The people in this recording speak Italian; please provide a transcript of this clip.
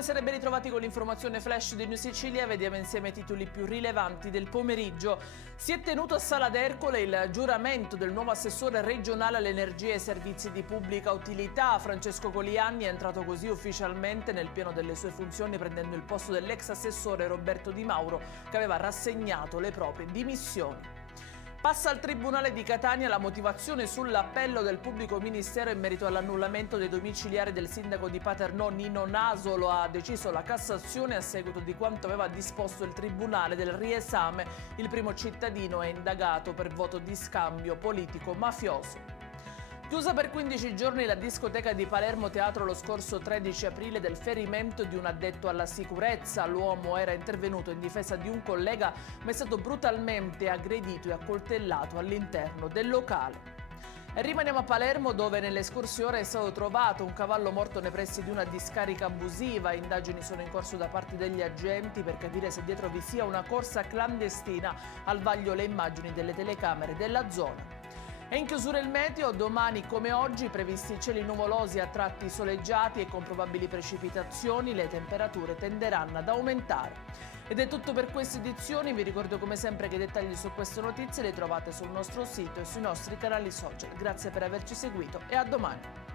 Buonasera e ben ritrovati con l'informazione flash di New Sicilia. Vediamo insieme i titoli più rilevanti del pomeriggio. Si è tenuto a Sala d'Ercole il giuramento del nuovo assessore regionale all'energia e ai servizi di pubblica utilità. Francesco Colianni è entrato così ufficialmente nel pieno delle sue funzioni, prendendo il posto dell'ex assessore Roberto Di Mauro, che aveva rassegnato le proprie dimissioni. Passa al Tribunale di Catania la motivazione sull'appello del pubblico ministero in merito all'annullamento dei domiciliari del sindaco di Paternò Nino Naso. Lo ha deciso la Cassazione a seguito di quanto aveva disposto il Tribunale del riesame. Il primo cittadino è indagato per voto di scambio politico-mafioso. Chiusa per 15 giorni la discoteca di Palermo Teatro lo scorso 13 aprile del ferimento di un addetto alla sicurezza. L'uomo era intervenuto in difesa di un collega ma è stato brutalmente aggredito e accoltellato all'interno del locale. E rimaniamo a Palermo, dove nelle scorse ore è stato trovato un cavallo morto nei pressi di una discarica abusiva. Indagini sono in corso da parte degli agenti per capire se dietro vi sia una corsa clandestina. Al vaglio le immagini delle telecamere della zona. E in chiusura il meteo, domani come oggi previsti cieli nuvolosi a tratti soleggiati e con probabili precipitazioni. Le temperature tenderanno ad aumentare. Ed è tutto per queste edizioni. Vi ricordo come sempre che i dettagli su queste notizie li trovate sul nostro sito e sui nostri canali social. Grazie per averci seguito e a domani.